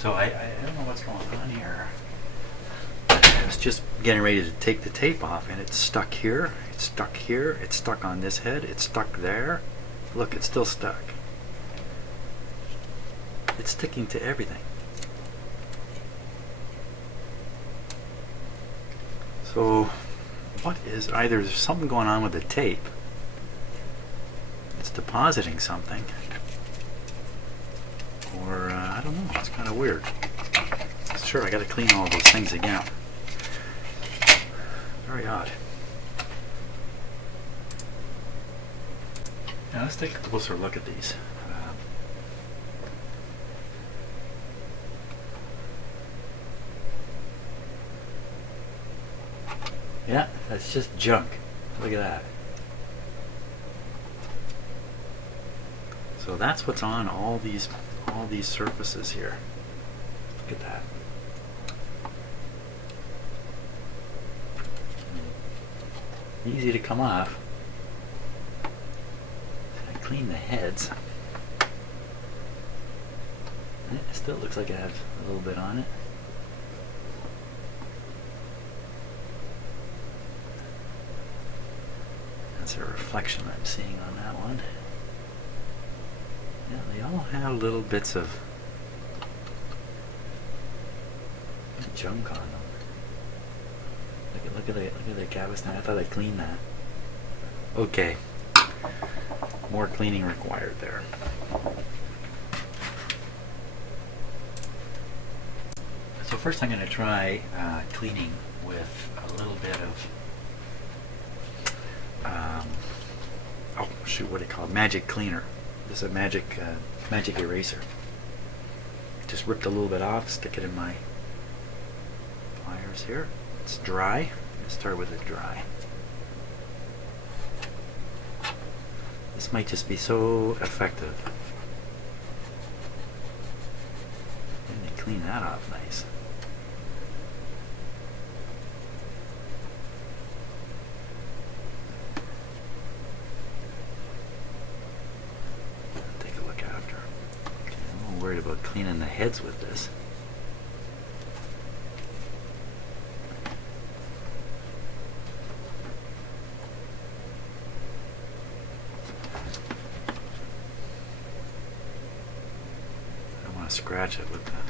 So I don't know what's going on here. I was just getting ready to take the tape off and it's stuck here, it's stuck here, it's stuck on this head, it's stuck there. Look, it's still stuck. It's sticking to everything. So what is, either there's something going on with the tape, it's depositing something, or I don't know, it's kind of weird. Sure, I got to clean all those things again. Very odd. Now let's take a closer look at these. Yeah, that's just junk. Look at that. So that's what's on all these surfaces here. Look at that. Easy to come off. I clean the heads. It still looks like it has a little bit on it. That's a reflection I'm seeing on that one. Yeah, they all have little bits of junk on them. Look at the Galveston. I thought I cleaned that. Okay, more cleaning required there. So first I'm going to try cleaning with a little bit of oh shoot, what do you call it? Magic cleaner. This is a magic eraser. Just ripped a little bit off, stick it in my pliers here. It's dry. Let's start with it dry. This might just be so effective. And they clean that off nice. Take a look after. Okay, I'm not worried about cleaning the heads with this. Scratch it with that.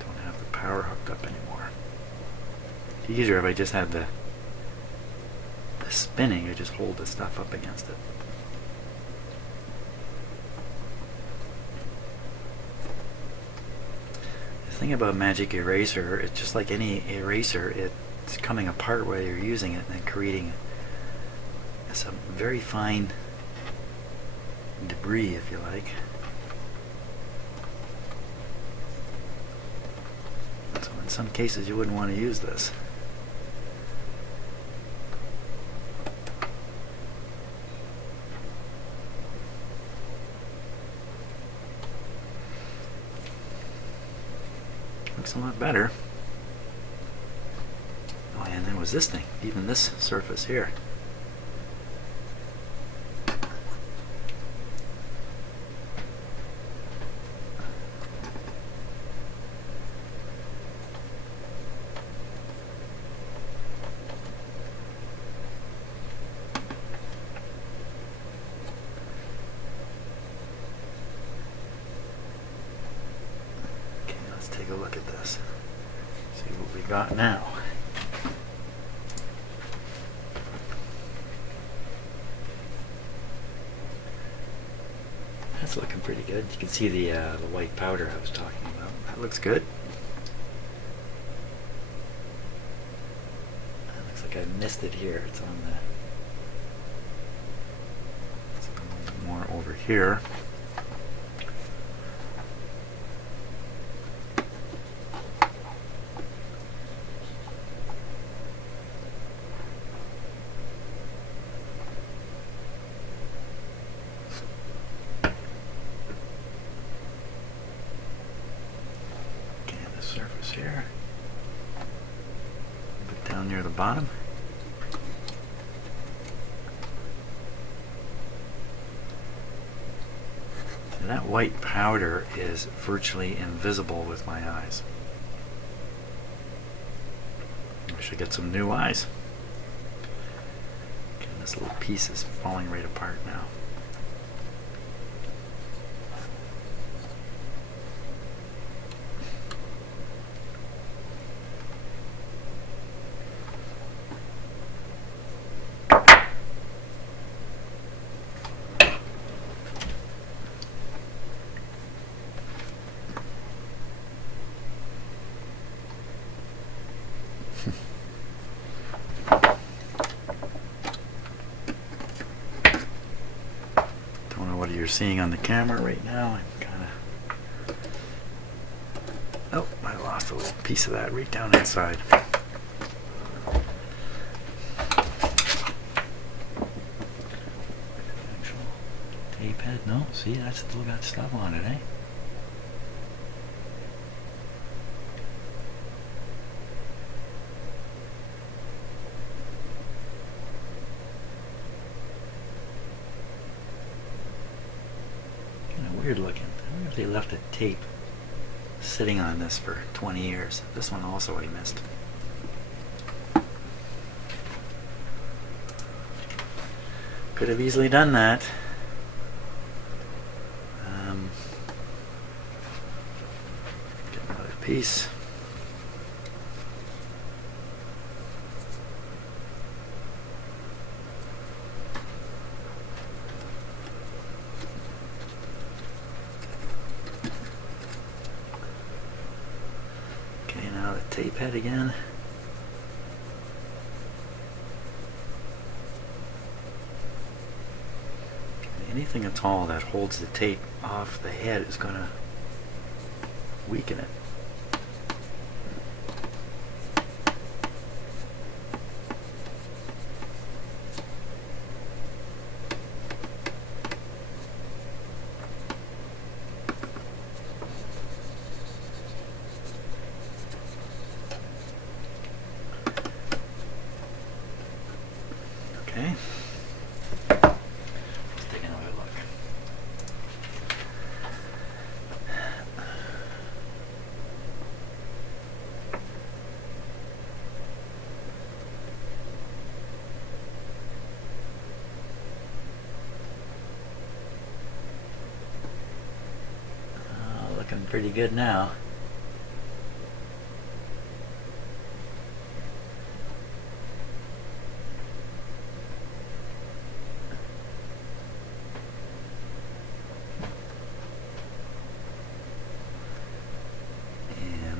Don't have the power hooked up anymore. It's easier if I just had the spinning, I just hold the stuff up against it. The thing about Magic Eraser, it's just like any eraser, it's coming apart while you're using it and then creating some very fine debris, if you like. So in some cases you wouldn't want to use this. Looks a lot better. Oh, and then was this thing, even this surface here. Take a look at this. See what we got now. That's looking pretty good. You can see the white powder I was talking about. That looks good. That looks like I missed it here. It's on the. It's a little bit more over here. Surface here, a bit down near the bottom. And that white powder is virtually invisible with my eyes. I should get some new eyes. Okay, this little piece is falling right apart now. You're seeing on the camera right now. I'm kind of... Oh, I lost a little piece of that right down inside. Actual tape head. No, see, that's still got stuff on it, eh? Weird looking. I wonder if they left a tape sitting on this for 20 years. This one also I missed. Could have easily done that. Get another piece. Tape head again. Anything at all that holds the tape off the head is going to weaken it. Okay. Let's take another look. Looking pretty good now.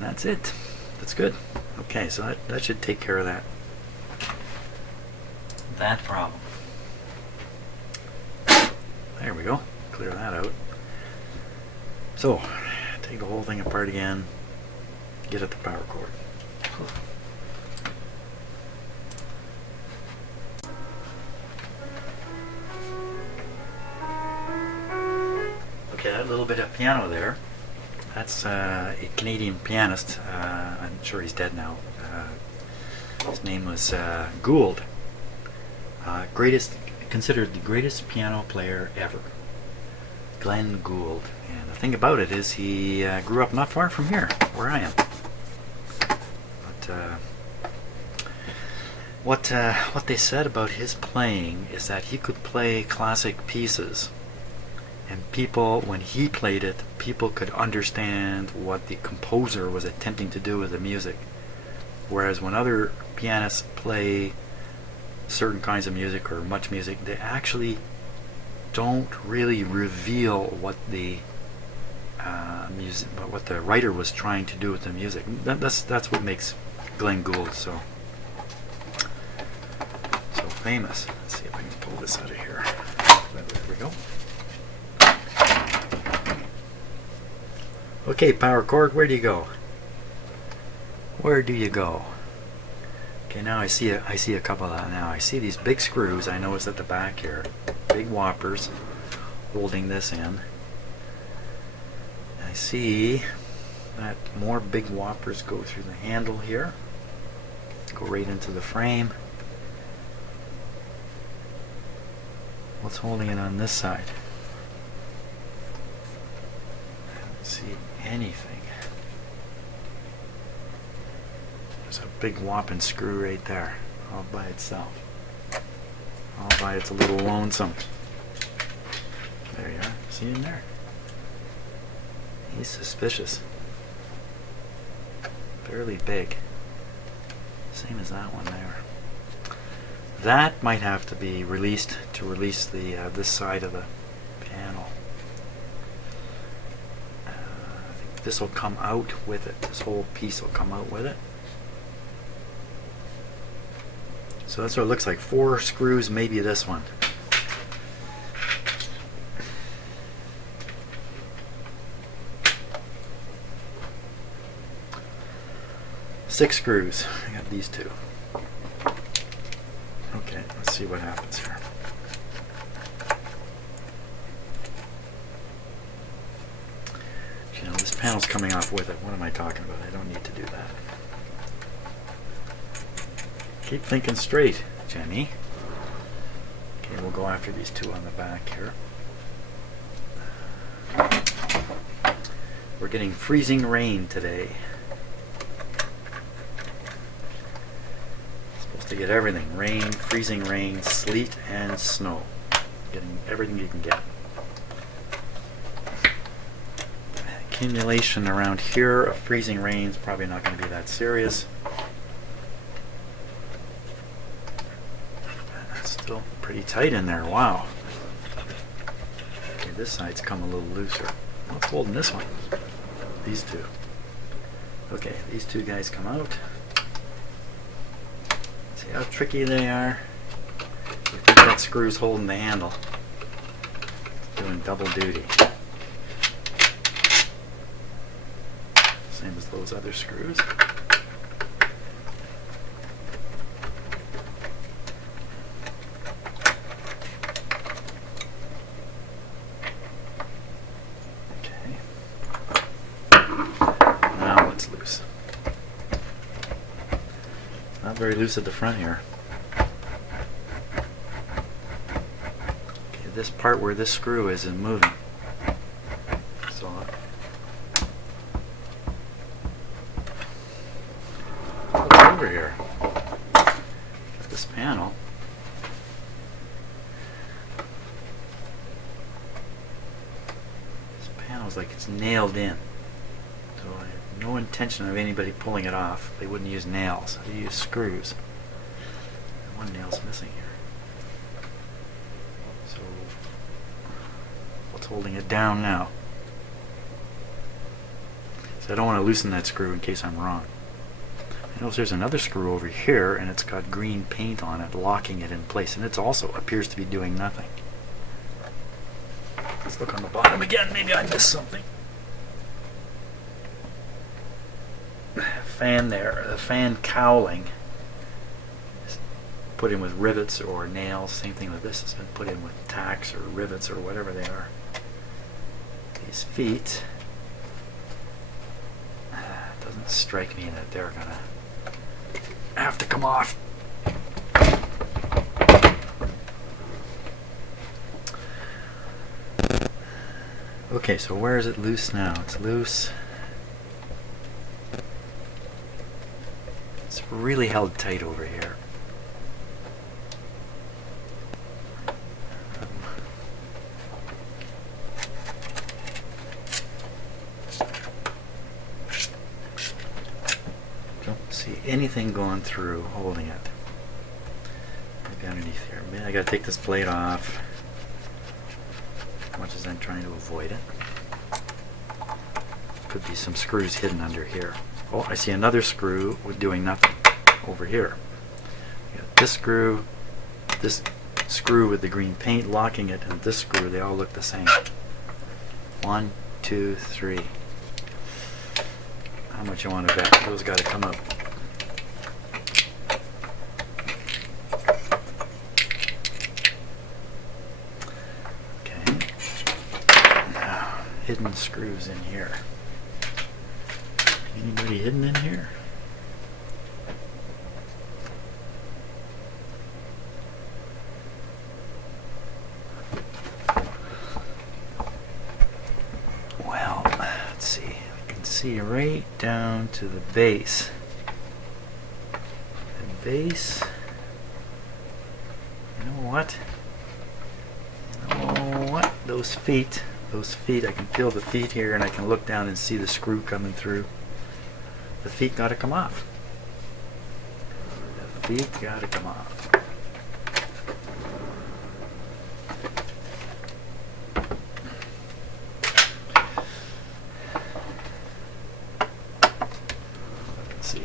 That's it. That's good. Okay, so that should take care of that problem. There we go. Clear that out. So, take the whole thing apart again. Get at the power cord. Okay, that little bit of piano there. That's a Canadian pianist. I'm sure he's dead now. His name was Gould. Considered the greatest piano player ever. Glenn Gould. And the thing about it is he grew up not far from here, where I am. But what they said about his playing is that he could play classic pieces. And people, when he played it, people could understand what the composer was attempting to do with the music. Whereas when other pianists play certain kinds of music or much music, they actually don't really reveal what the what the writer was trying to do with the music. That's what makes Glenn Gould so famous. Let's see if I can pull this out of here. There we go. Okay, power cord, where do you go? Where do you go? Okay, now I see a couple of that now. I see these big screws. I know it's at the back here. Big whoppers holding this in. I see that more big whoppers go through the handle here. Go right into the frame. What's holding it on this side? anything. There's a big whopping screw right there, all by itself. All by its little lonesome. There you are. See in there? He's suspicious. Fairly big. Same as that one there. That might have to be released to release the this side of the panel. I think this will come out with it. This whole piece will come out with it. So that's what it looks like. 4 screws, maybe this one. Six screws. I got these 2. Okay, let's see what happens here. You know, this panel's coming off with it. What am I talking about? I don't need to do that. Keep thinking straight, Jenny. Okay, we'll go after these 2 on the back here. We're getting freezing rain today. Supposed to get everything. Rain, freezing rain, sleet, and snow. Getting everything you can get. Accumulation around here of freezing rain is probably not going to be that serious. Still pretty tight in there. Wow. Okay, this side's come a little looser. What's holding this one? These 2. Okay, these 2 guys come out. See how tricky they are? You think that screw's holding the handle. It's doing double duty. Same as those other screws. Very loose at the front here. Okay, this part where this screw is moving. So what's over here? Got this panel. This panel's like it's nailed in. So I have no intention of anybody pulling it off. They wouldn't use nails. They use screws. One nail's missing here. So what's holding it down now? So I don't want to loosen that screw in case I'm wrong. I notice there's another screw over here and it's got green paint on it, locking it in place, and it also appears to be doing nothing. Let's look on the bottom again. Maybe I missed something. Fan there, the fan cowling is put in with rivets or nails. Same thing with this, it's been put in with tacks or rivets or whatever they are. These feet, it doesn't strike me that they're gonna have to come off. Okay, so where is it loose now? It's loose. It's really held tight over here. Don't see anything going through holding it. Maybe underneath here. Maybe I gotta take this plate off. As much as I'm trying to avoid it. Could be some screws hidden under here. Oh, I see another screw with doing nothing over here. We got this screw with the green paint locking it, and this screw. They all look the same. 1, 2, 3. How much you want to bet? Those got to come up. Okay. Now, hidden screws in here. Anybody hidden in here? Well, let's see. see right down to the base. The base. You know what? Those feet, I can feel the feet here, and I can look down and see the screw coming through. The feet got to come off. The feet got to come off. Let's see.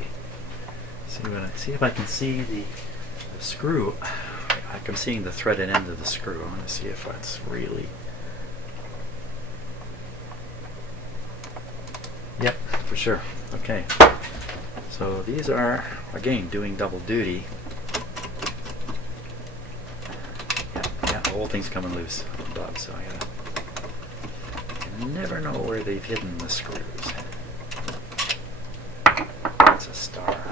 See if I can see the screw. I'm seeing the threaded end of the screw. I want to see if that's really. Yep, for sure. Okay. So these are, again, doing double duty. Yeah, the whole thing's coming loose above, so I never know where they've hidden the screws. That's a star.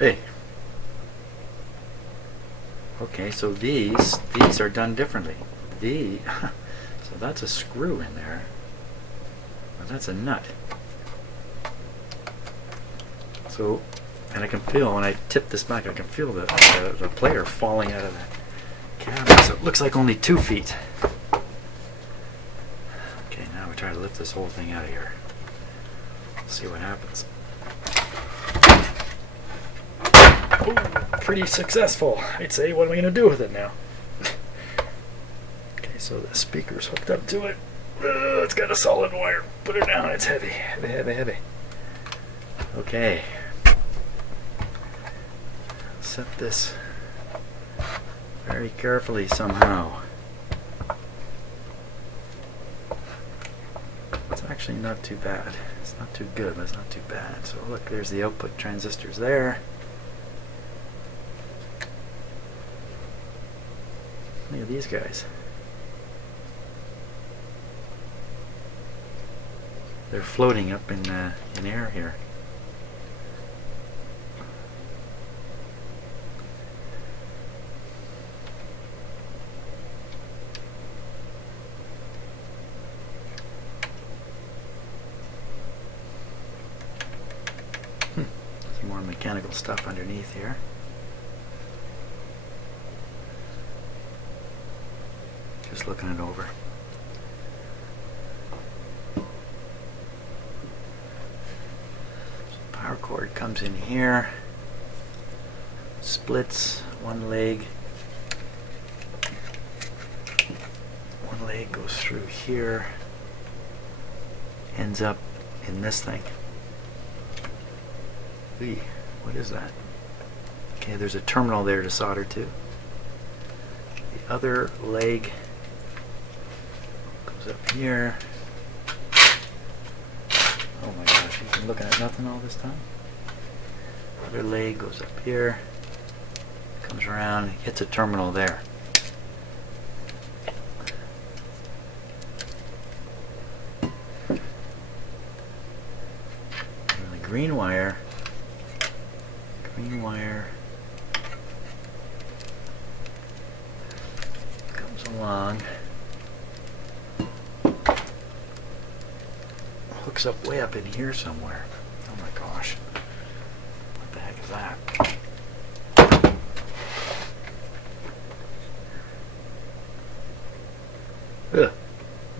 Hey. Okay, so these are done differently. So that's a screw in there. Well, that's a nut. So, and I can feel when I tip this back, I can feel the player falling out of the camera. So it looks like only 2 feet. Okay, now we try to lift this whole thing out of here. See what happens. Ooh, pretty successful, I'd say. What am I going to do with it now? Okay, so the speaker's hooked up to it. It's got a solid wire. Put it down. It's heavy. Heavy, heavy, heavy. Okay. Set this very carefully somehow. It's actually not too bad. It's not too good, but it's not too bad. So look, there's the output transistors there. Look at these guys. They're floating up in air here. Some more mechanical stuff underneath here. Just looking it over. So power cord comes in here, splits one leg goes through here, ends up in this thing. Eee, what is that? Okay, there's a terminal there to solder to. The other leg goes up here. Oh my gosh, you've been looking at nothing all this time? Other leg goes up here, comes around, hits a terminal there. And the green wire comes along, hooks up way up in here somewhere. Oh my gosh, what the heck is that? Ugh,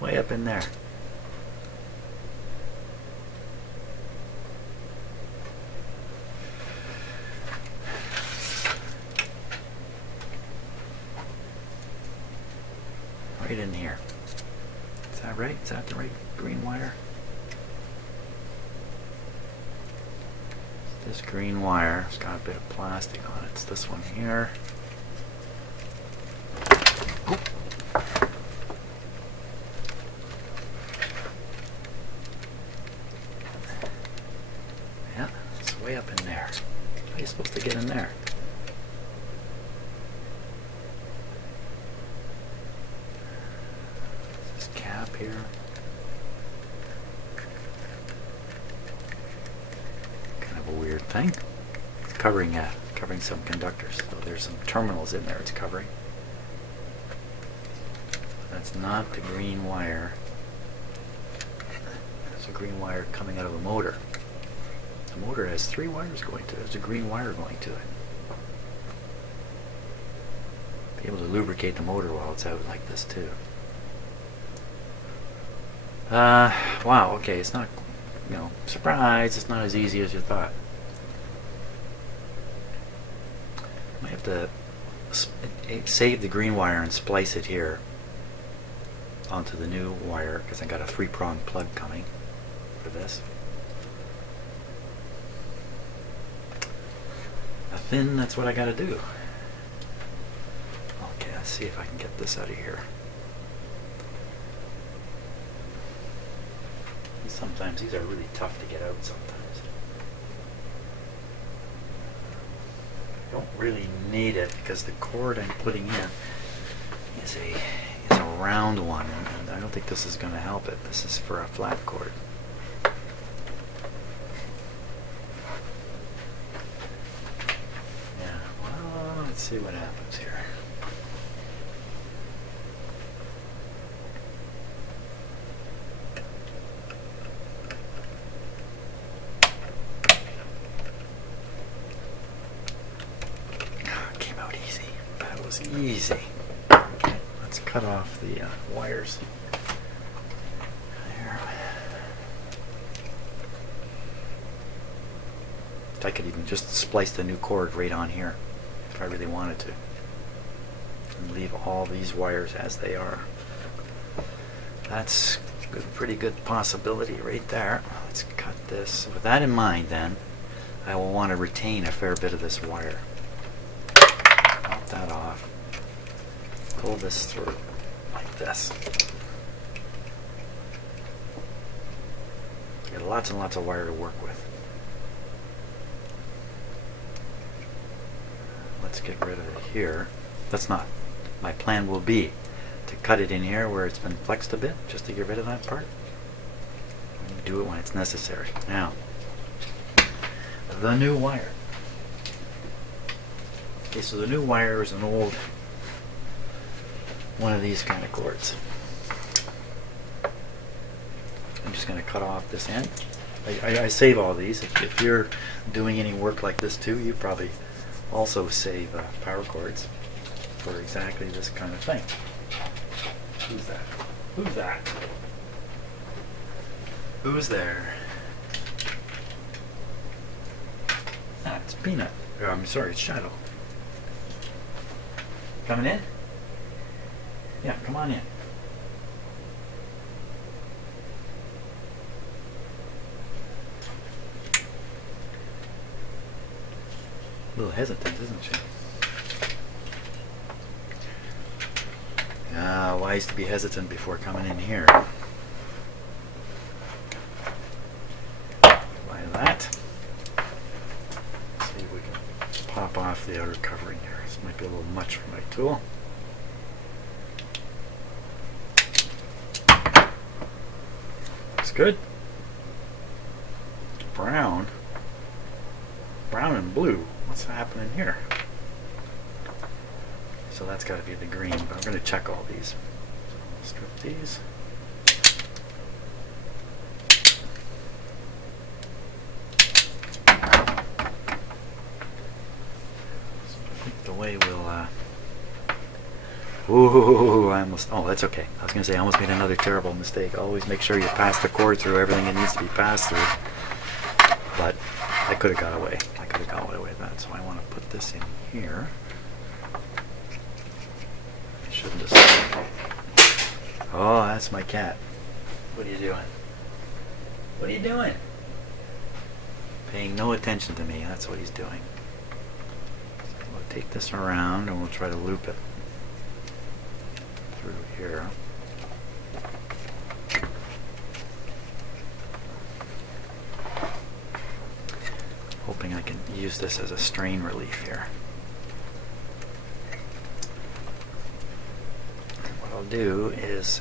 way up in there. Right in here. Is that right? Is that the right green wire? This green wire has got a bit of plastic on it. It's this one here. Oop. Yeah, it's way up in there. How are you supposed to get in there? here. Kind of a weird thing. It's covering some conductors. So there's some terminals in there it's covering. That's not the green wire. There's a green wire coming out of a motor. The motor has 3 wires going to it. There's a green wire going to it. Be able to lubricate the motor while it's out like this too. Wow, okay, it's not, surprise, it's not as easy as you thought. I have to save the green wire and splice it here onto the new wire because I got a 3-prong plug coming for this. Then that's what I gotta do. Okay, let's see if I can get this out of here. Sometimes these are really tough to get out sometimes. I don't really need it because the cord I'm putting in is a round one, and I don't think this is going to help it. This is for a flat cord. Yeah, well, let's see what happens here. Easy. Okay, let's cut off the wires there. I could even just splice the new cord right on here if I really wanted to, and leave all these wires as they are. That's a pretty good possibility right there. Let's cut this. With that in mind, then I will want to retain a fair bit of this wire. Pop that off. Pull this through like this. Get lots and lots of wire to work with. Let's get rid of it here. That's not. My plan will be to cut it in here where it's been flexed a bit, just to get rid of that part. Do it when it's necessary. Now, the new wire. Okay, so the new wire is an old one of these kind of cords. I'm just going to cut off this end. I save all these. If you're doing any work like this too, you probably also save power cords for exactly this kind of thing. Who's that? Who's that? Who's there? Ah, it's Peanut. I'm sorry, it's Shadow. Coming in? Yeah, come on in. A little hesitant, isn't she? Wise to be hesitant before coming in here. Like that. Let's see if we can pop off the outer covering here. This might be a little much for my tool. Looks good. Brown and blue. What's happening here? So that's got to be the green, but I'm going to check all these. So strip these. So I think the way we'll ooh, I almost, oh, that's okay. I was going to say I almost made another terrible mistake. Always make sure you pass the cord through everything it needs to be passed through. But I could have got away. I could have got away with that. So I want to put this in here. I shouldn't have. Oh, that's my cat. What are you doing? What are you doing? Paying no attention to me. That's what he's doing. So we'll take this around and we'll try to loop it through here. Hoping I can use this as a strain relief here. And what I'll do is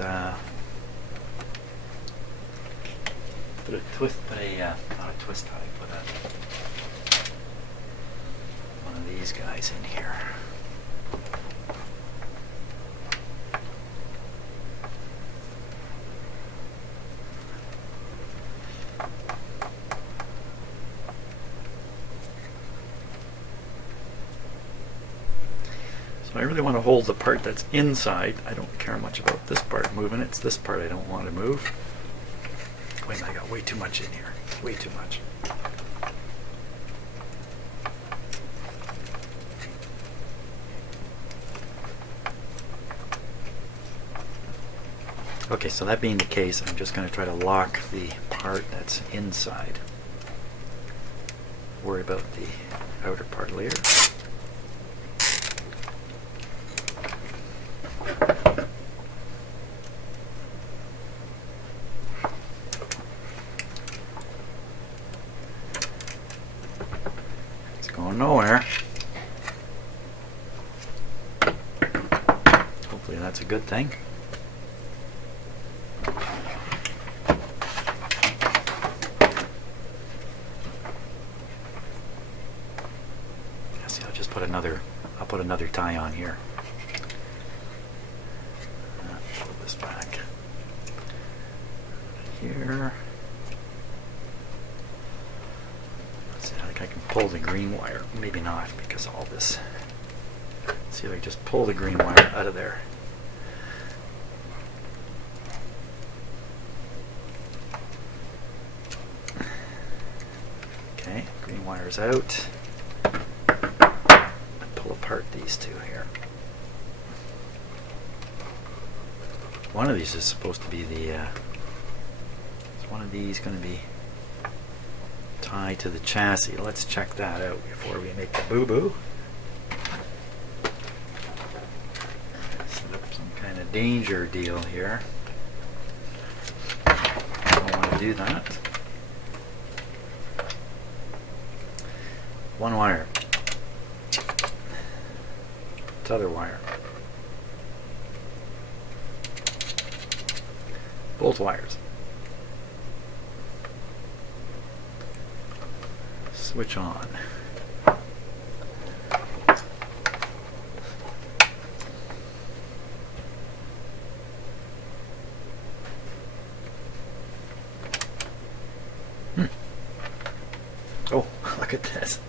Put a not a twist tie, put one of these guys in here. So I really want to hold the part that's inside. I don't care much about this part moving. It's this part I don't want to move. Wait, I got way too much in here. Way too much. Okay, so that being the case, I'm just going to try to lock the part that's inside. Worry about the outer part later. It's going nowhere. Hopefully that's a good thing. I'll put another tie on here. Pull this back. Here. Let's see, I think I can pull the green wire. Maybe not, because all this. Let's see if I can just pull the green wire out of there. Okay, green wire's out. Apart these two here. One of these is supposed to be the is one of these going to be tied to the chassis. Let's check that out before we make the boo-boo. Set up some kind of danger deal here. I don't want to do that. One wire. Other wire. Both wires. Switch on. Oh, look at this.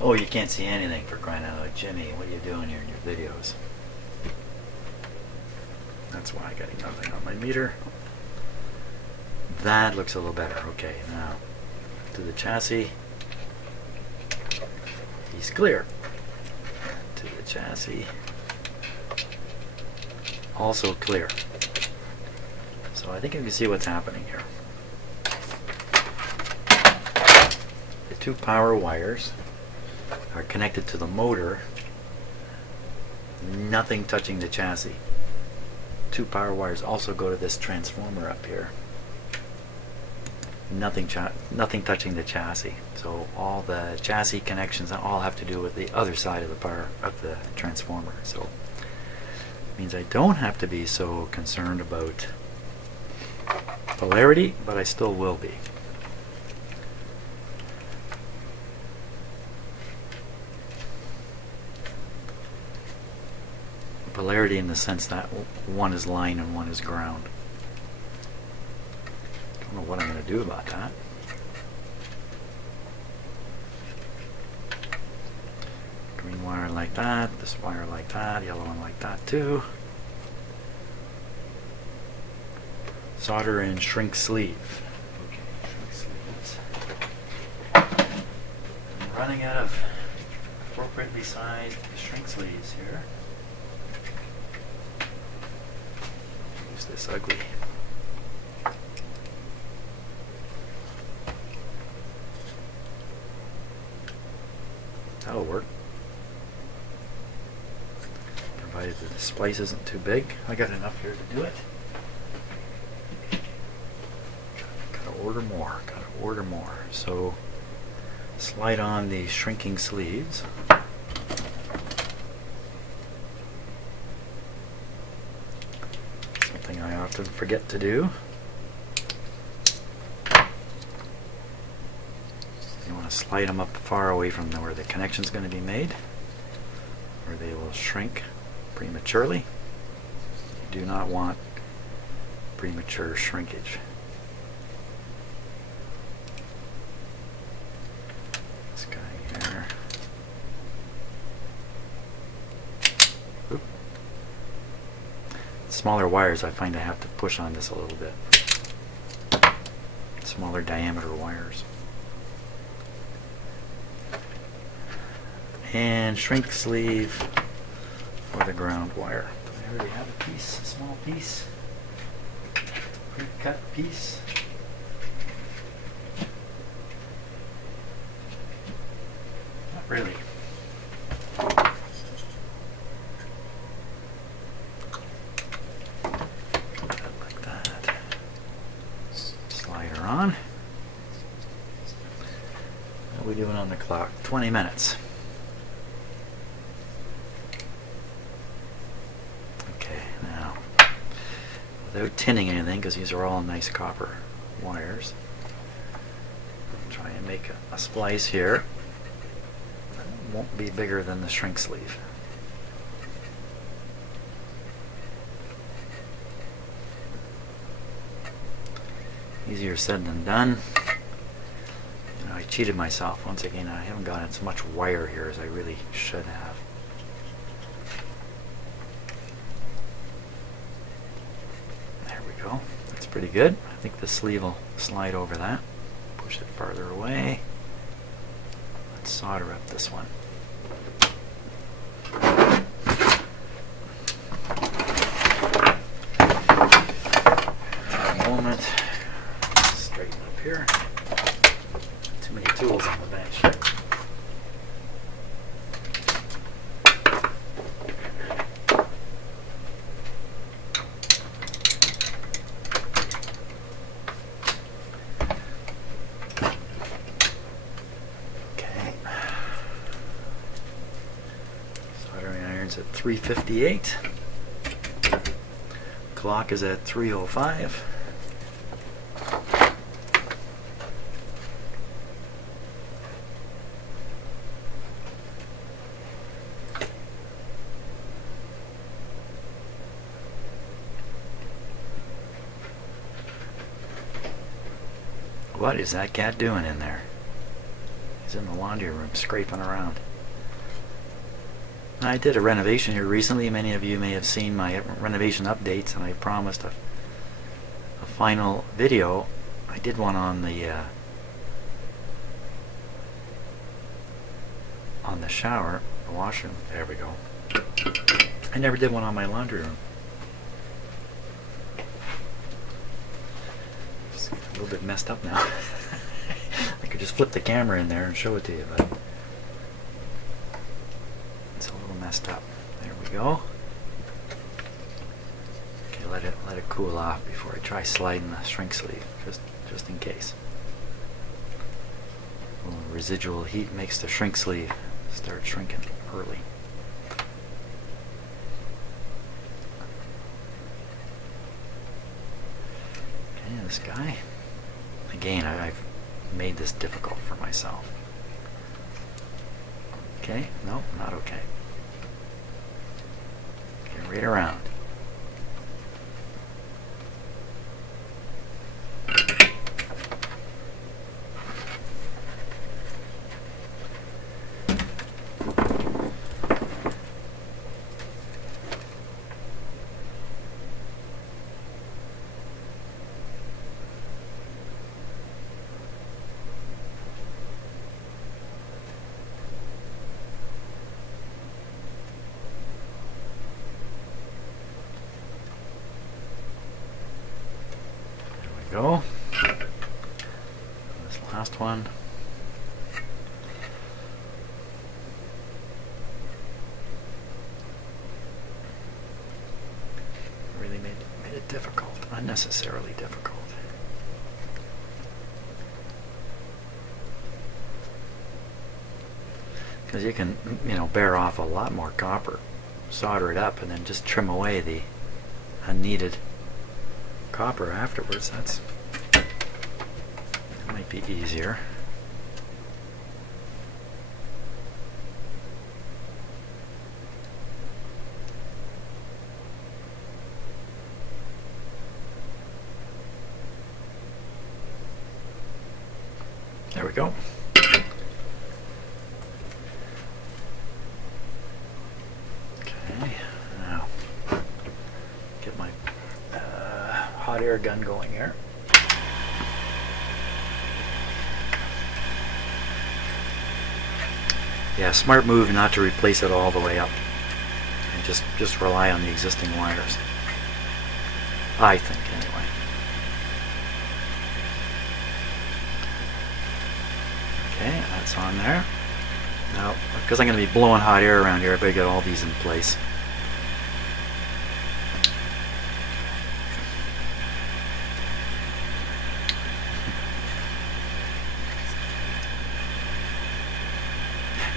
Oh, you can't see anything, for crying out loud. Jimmy, what are you doing here in your videos? That's why I got nothing on my meter. That looks a little better. Okay, now to the chassis. He's clear. To the chassis. Also clear. So I think you can see what's happening here. The two power wires are connected to the motor, nothing touching the chassis. Two power wires also go to this transformer up here. Nothing touching the chassis. So all the chassis connections all have to do with the other side of the power of the transformer. So it means I don't have to be so concerned about polarity, but I still will be. Polarity in the sense that one is line and one is ground. Don't know what I'm going to do about that. Green wire like that, this wire like that, yellow one like that too. Solder and shrink sleeve. Okay, shrink sleeves. I'm running out of appropriately sized shrink sleeves here. This ugly. That'll work. Provided the splice isn't too big. I got enough here to do it. Gotta order more. Gotta order more. So slide on the shrinking sleeves. I often forget to do. slide them up far away from where the connection is going to be made, or they will shrink prematurely. You do not want premature shrinkage. This guy here. Oop. Smaller wires, I find I have to push on this a little bit. Smaller diameter wires. And shrink sleeve for the ground wire. I already have a piece, a small piece, pre-cut piece. Not really. Like that. Slide her on. What are we doing on the clock? 20 minutes. Without tinning anything, because these are all nice copper wires. Try and make a splice here. It won't be bigger than the shrink sleeve. Easier said than done. You know, I cheated myself once again. I haven't got as much wire here as I really should have. That's pretty good. I think the sleeve will slide over that. Push it farther away. Let's solder up this one. A moment. Straighten up here. Too many tools on the bench. At 3:58. Clock is at 3:05. What is that cat doing in there? He's in the laundry room scraping around. I did a renovation here recently. Many of you may have seen my renovation updates, and I promised a final video. I did one on the shower, the washroom. There we go. I never did one on my laundry room. It's a little bit messed up now. I could just flip the camera in there and show it to you, but messed up. There we go. Okay, let it cool off before I try sliding the shrink sleeve, just in case. A little residual heat makes the shrink sleeve start shrinking early. Okay, this guy. Again, I've made this difficult for myself. Okay, no, not okay. Right around. Go. This last one. Really made it difficult, unnecessarily difficult. Because you can, bear off a lot more copper, solder it up, and then just trim away the unneeded copper afterwards. That might be easier. There we go. Okay, now get my hot air gun going here. Yeah, smart move not to replace it all the way up, and just rely on the existing wires. I think, anyway. Okay, that's on there. Now, because I'm going to be blowing hot air around here, I better get all these in place.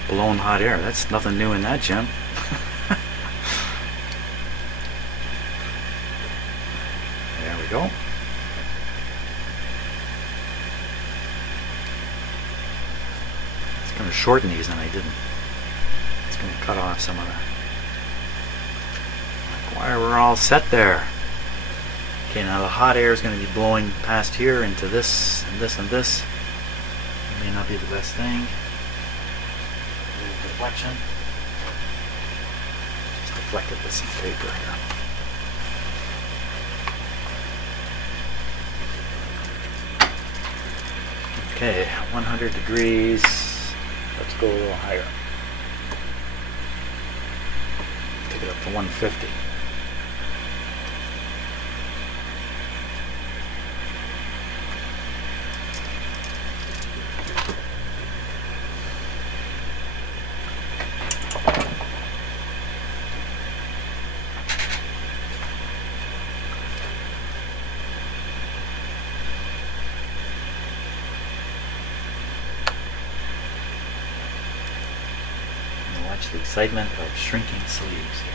Blowing hot air, that's nothing new in that, Jim. There we go. It's going to shorten these, and I didn't. It's going to cut off some of the wire. We're all set there. Okay, now the hot air is going to be blowing past here into this and this and this. It may not be the best thing. Deflection. Just deflected with some paper here. Okay, 100 degrees. Let's go a little higher. Take it up to 150. Watch the excitement of shrinking sleeves here.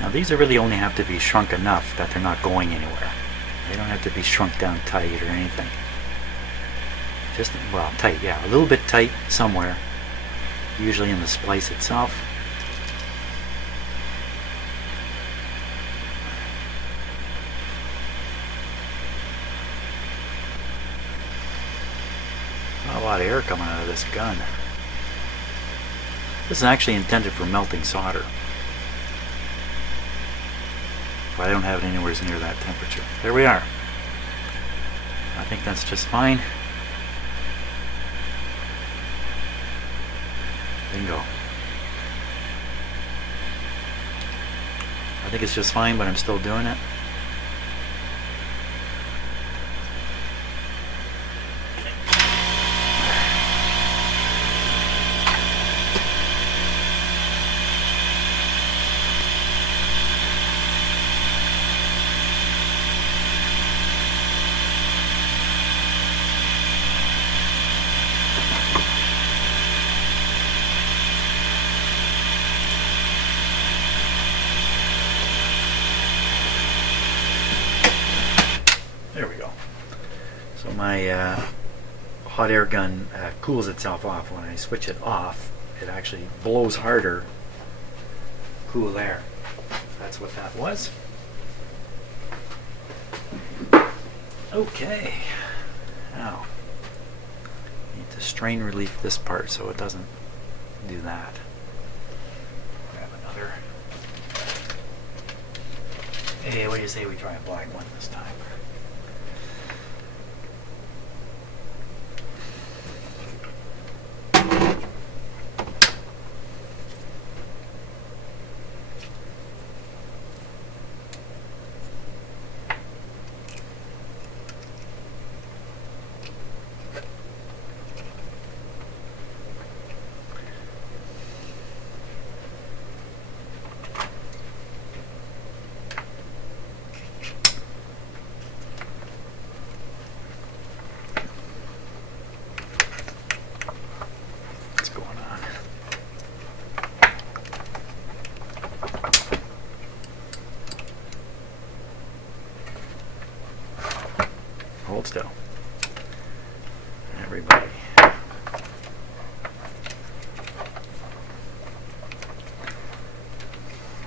Now these are really only have to be shrunk enough that they're not going anywhere. They don't have to be shrunk down tight or anything. Just, well, tight, yeah, a little bit tight somewhere, usually in the splice itself. Not a lot of air coming out of this gun. This is actually intended for melting solder, but I don't have it anywhere near that temperature. There we are. I think that's just fine. Bingo. I think it's just fine, but I'm still doing it. There we go. So my hot air gun cools itself off. When I switch it off, it actually blows harder cool air. That's what that was. Okay. Now, need to strain relief this part so it doesn't do that. Grab another. Hey, what do you say we try a black one this time? hold still. Everybody.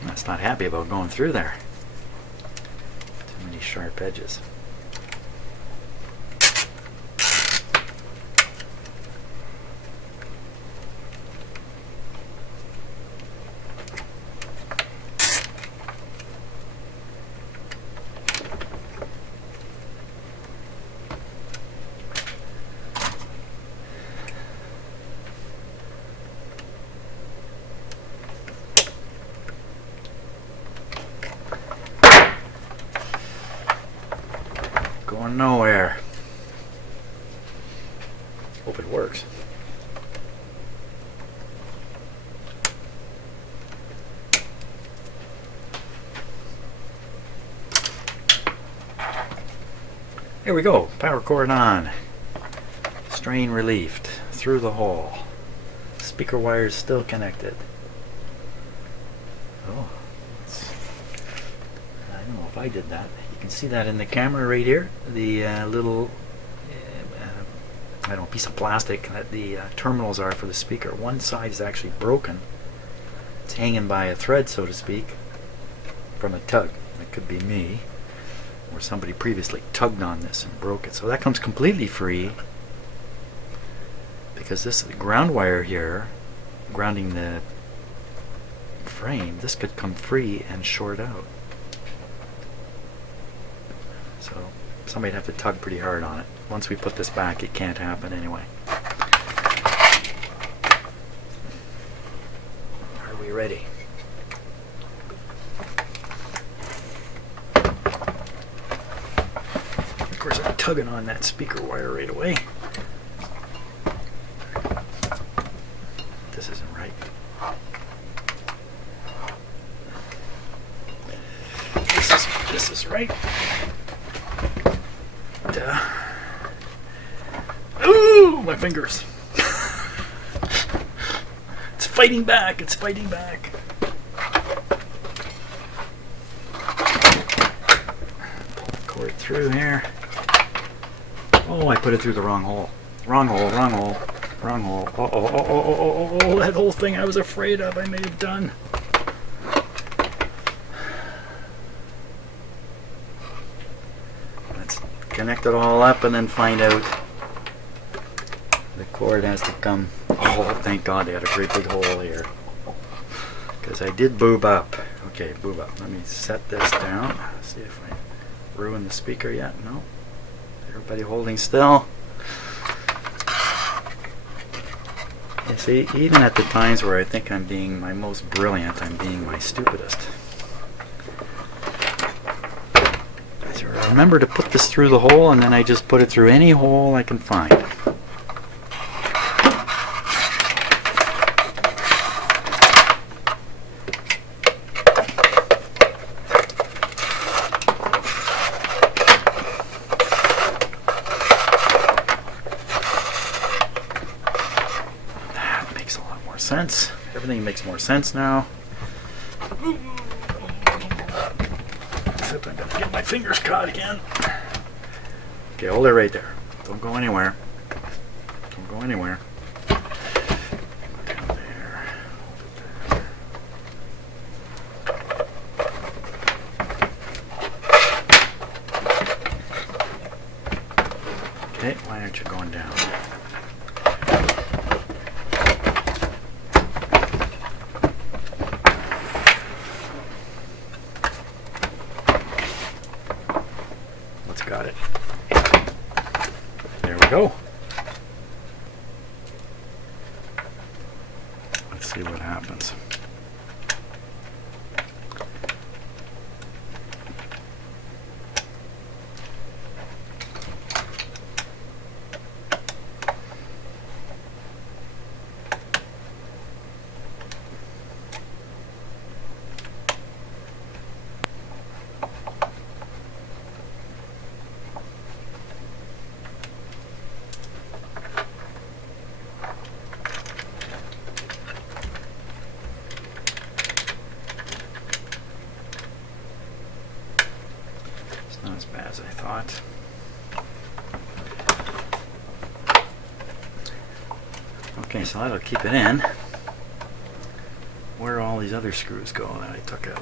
That's not happy about going through there. Too many sharp edges. Going nowhere. Hope it works. Here we go. Power cord on. Strain relieved. Through the hole. Speaker wires still connected. Oh, I don't know if I did that. You can see that in the camera right here. The little I don't know, piece of plastic that the terminals are for the speaker. One side is actually broken. It's hanging by a thread, so to speak, from a tug. It could be me, or somebody previously tugged on this and broke it. So that comes completely free, because this ground wire here, grounding the frame, this could come free and short out. So somebody'd have to tug pretty hard on it. Once we put this back, it can't happen anyway. Are we ready? Of course, I'm tugging on that speaker wire right away. This isn't right. This is right. Ooh, my fingers. It's fighting back. It's fighting back. Pull the cord through here. Oh, I put it through the wrong hole. Wrong hole, wrong hole, wrong hole. Oh, that whole thing I was afraid of, I may have done. Let's connect it all up and then find out. The cord has to come. Oh, thank God they had a great big hole here. Because I did boob up. Okay, boob up. Let me set this down. See if I ruin the speaker yet. No. Everybody holding still. You see, even at the times where I think I'm being my most brilliant, I'm being my stupidest. So remember to put this through the hole, and then I just put it through any hole I can find. Sense. Everything makes more sense now. Except I'm going to get my fingers caught again. Okay, hold it right there. Don't go anywhere. Don't go anywhere. Down there. Hold it there. Okay, why aren't you going down? Got it. There we go. Let's see what happens. Not as bad as I thought. Okay, so that'll keep it in. Where are all these other screws go that I took out?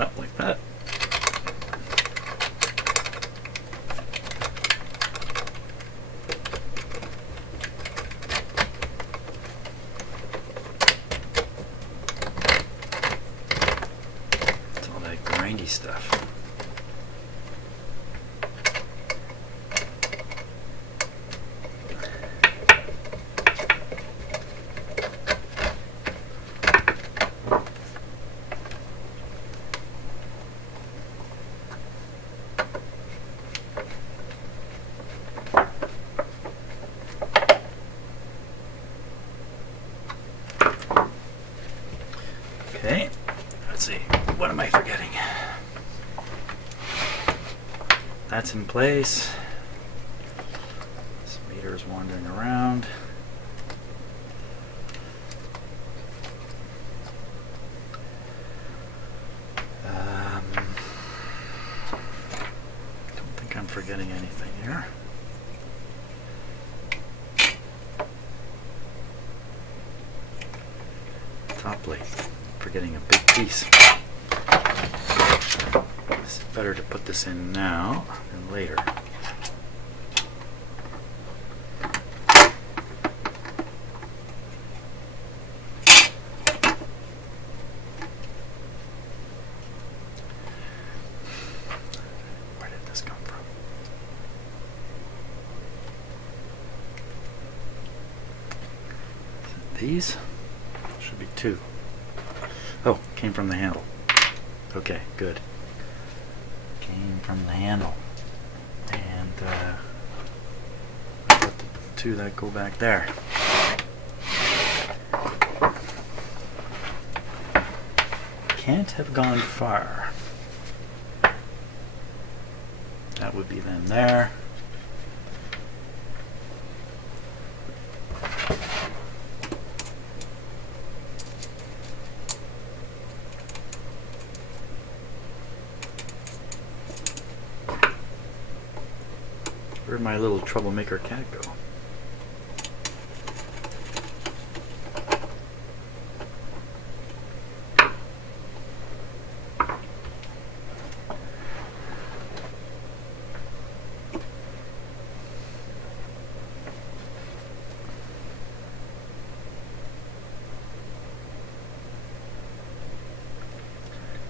Up like that. It's all that grindy stuff. Okay, let's see, what am I forgetting? That's in place. This meter's wandering around. Don't think I'm forgetting anything here. Top plate. Forgetting a big piece. It's better to put this in now than later. Where did this come from? These should be two. Oh, came from the handle. Okay, good. Came from the handle. And I've got the two that go back there. Can't have gone far. That would be them there. Where'd my little troublemaker cat go?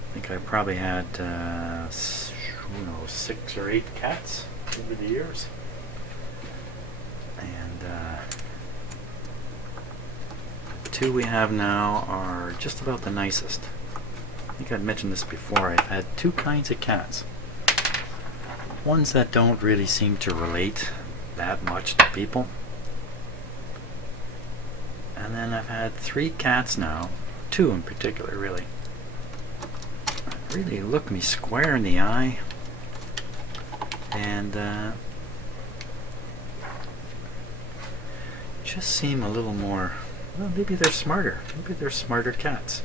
I think I probably had, who knows, 6 or 8 cats over the years. And the 2 we have now are just about the nicest. I think I'd mentioned this before. I've had 2 kinds of cats. Ones that don't really seem to relate that much to people. And then I've had 3 cats now, 2 in particular really. Really look me square in the eye and just seem a little more, well, maybe they're smarter. Maybe they're smarter cats.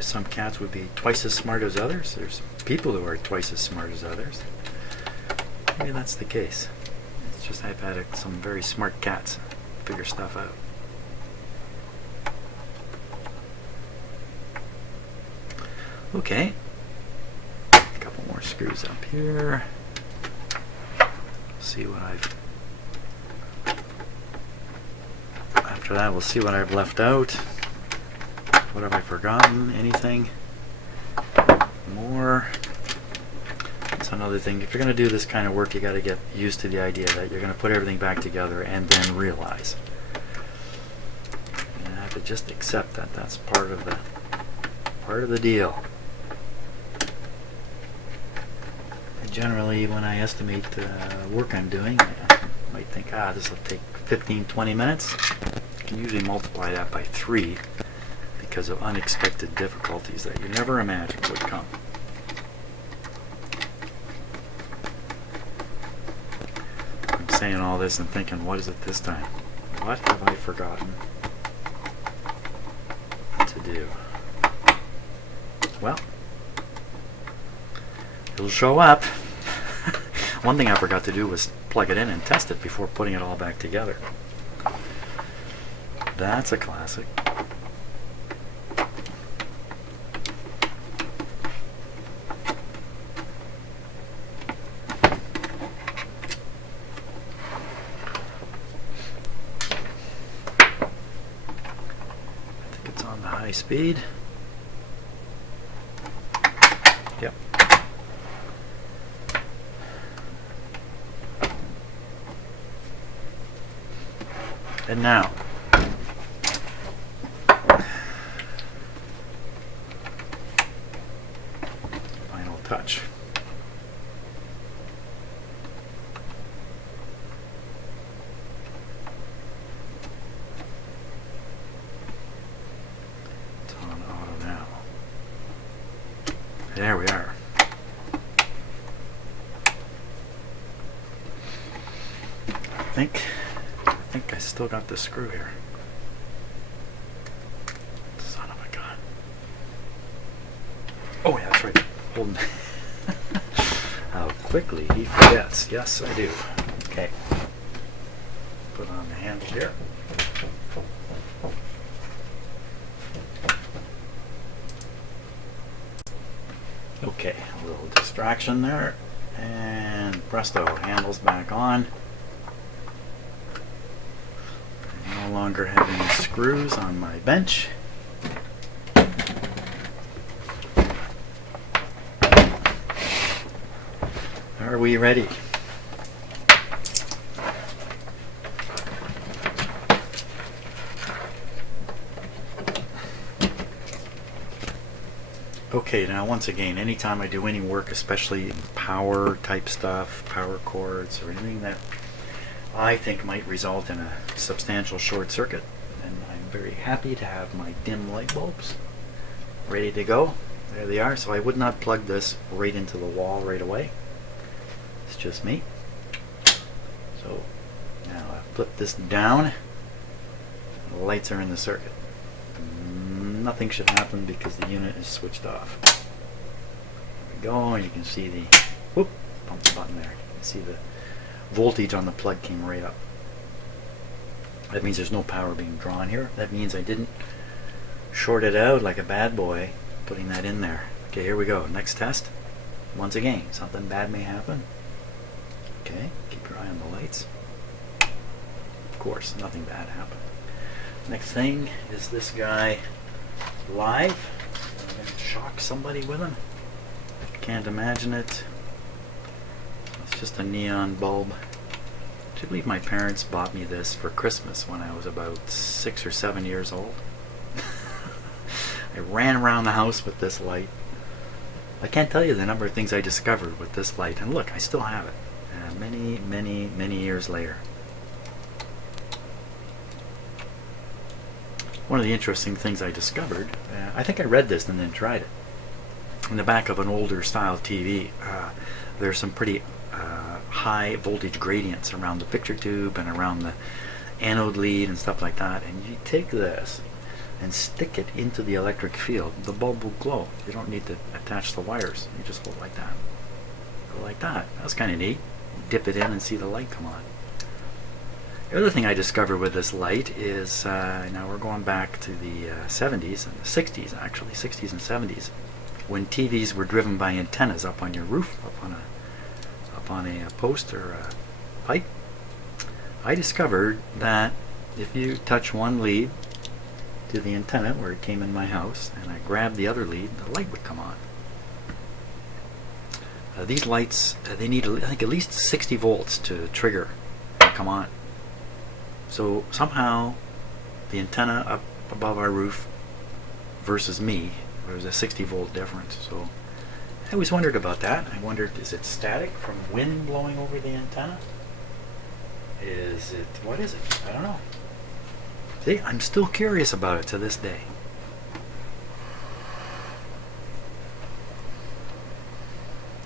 Some cats would be twice as smart as others. There's people who are twice as smart as others. Maybe that's the case. It's just I've had some very smart cats figure stuff out. Okay, a couple more screws up here. See what after that we'll see what I've left out. What have I forgotten? Anything more? That's another thing. If you're going to do this kind of work, you got to get used to the idea that you're going to put everything back together and then realize. You have to just accept that that's part of the deal. Generally, when I estimate work I'm doing, I might think, this will take 15-20 minutes. I can usually multiply that by 3 because of unexpected difficulties that you never imagined would come. I'm saying all this and thinking, what is it this time? What have I forgotten to do? Well, it'll show up. One thing I forgot to do was plug it in and test it before putting it all back together. That's a classic. I think it's on the high speed. Yep. And now, final touch. It's on auto now. There we are. I think I still got the screw here. Son of a gun. Oh yeah, that's right. Holding. How quickly he forgets. Yes, I do. Okay. Put on the handle here. Okay, a little distraction there. And presto, handle's back on. No longer have any screws on my bench. Are we ready? Okay, now once again, anytime I do any work, especially power type stuff, power cords, or anything that I think might result in a substantial short circuit, and I'm very happy to have my dim light bulbs ready to go. There they are. So I would not plug this right into the wall right away. It's just me. So now I flip this down. The lights are in the circuit. Nothing should happen because the unit is switched off. There we go. You can see the whoop, pump the button there. You can see the voltage on the plug came right up. That means there's no power being drawn here. That means I didn't short it out like a bad boy putting that in there. Okay, here we go. Next test. Once again, something bad may happen. Okay, keep your eye on the lights. Of course, nothing bad happened. Next thing is this guy live. I'm going to shock somebody with him. Can't imagine it. It's just a neon bulb. I believe my parents bought me this for Christmas when I was about 6 or 7 years old. I ran around the house with this light. I can't tell you the number of things I discovered with this light. And look, I still have it. Many years later. One of the interesting things I discovered, I think I read this and then tried it. In the back of an older style TV, there's some pretty high voltage gradients around the picture tube and around the anode lead and stuff like that. And you take this and stick it into the electric field, the bulb will glow. You don't need to attach the wires. You just hold like that. Go like that. That's kind of neat. Dip it in and see the light come on. The other thing I discovered with this light is, now we're going back to the 70s and the 60s actually, 60s and 70s, when TVs were driven by antennas up on your roof, up on a post or a pipe. I discovered that if you touch one lead to the antenna where it came in my house and I grabbed the other lead, the light would come on. These lights, they need, I think, at least 60 volts to trigger and come on. So somehow the antenna up above our roof versus me, there's a 60 volt difference. So I always wondered about that. I wondered, is it static from wind blowing over the antenna? Is it, what is it? I don't know. See, I'm still curious about it to this day.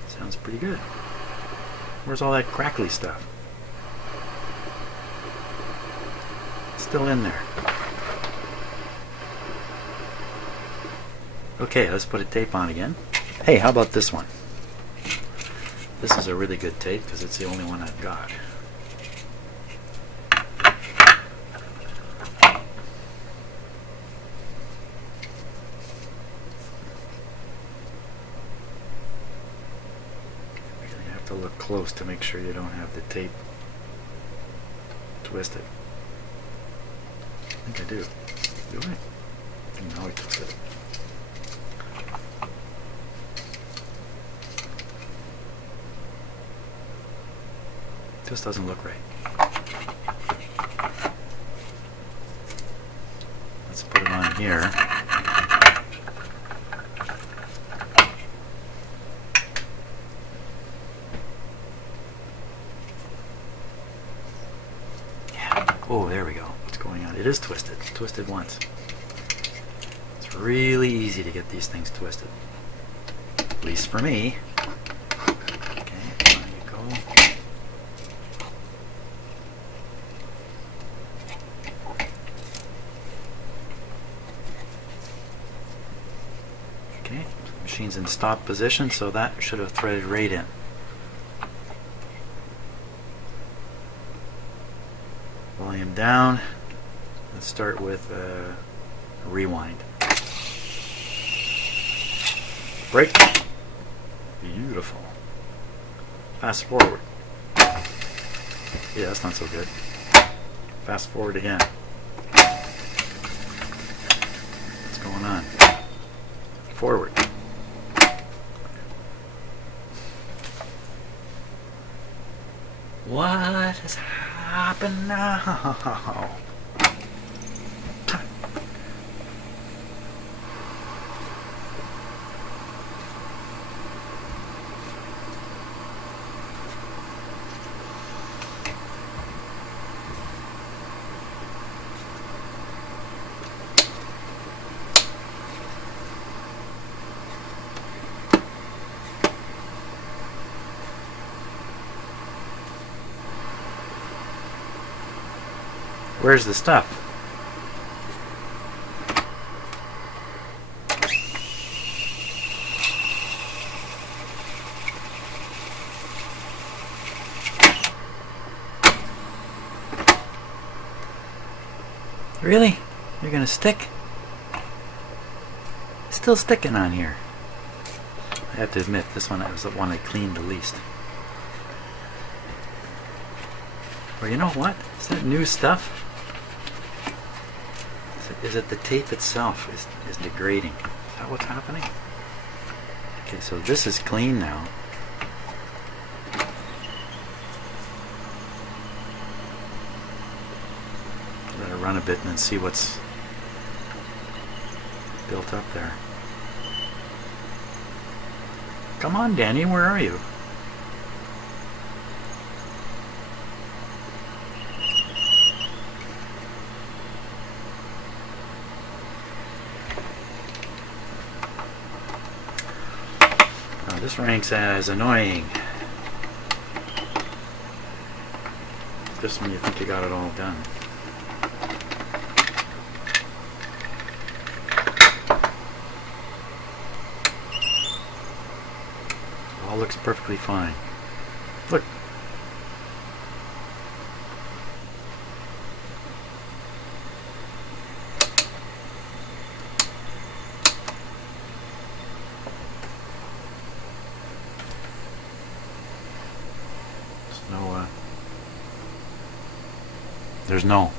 Sounds pretty good. Where's all that crackly stuff? It's still in there. Okay, let's put a tape on again. Hey, how about this one? This is a really good tape because it's the only one I've got. You have to look close to make sure you don't have the tape twisted. I think I do. Do I? No, I twisted it. Just doesn't look right. Let's put it on here. Yeah. Oh, there we go. What's going on? It is twisted. It's twisted once. It's really easy to get these things twisted. At least for me. Okay, there you go. Okay, machine's in stop position, so that should have threaded right in. Volume down. Let's start with rewind. Break. Beautiful. Fast forward. Yeah, that's not so good. Fast forward again. What's going on? Forward. What has happened now? Where's the stuff? Really? You're gonna stick? It's still sticking on here. I have to admit, this one was the one I cleaned the least. Well, you know what? Is that new stuff? Is it the tape itself is degrading? Is that what's happening? Okay, so this is clean now. Let it run a bit and then see what's built up there. Come on, Danny, where are you? This ranks as annoying. Just when you think you got it all done. All looks perfectly fine. Look. There's no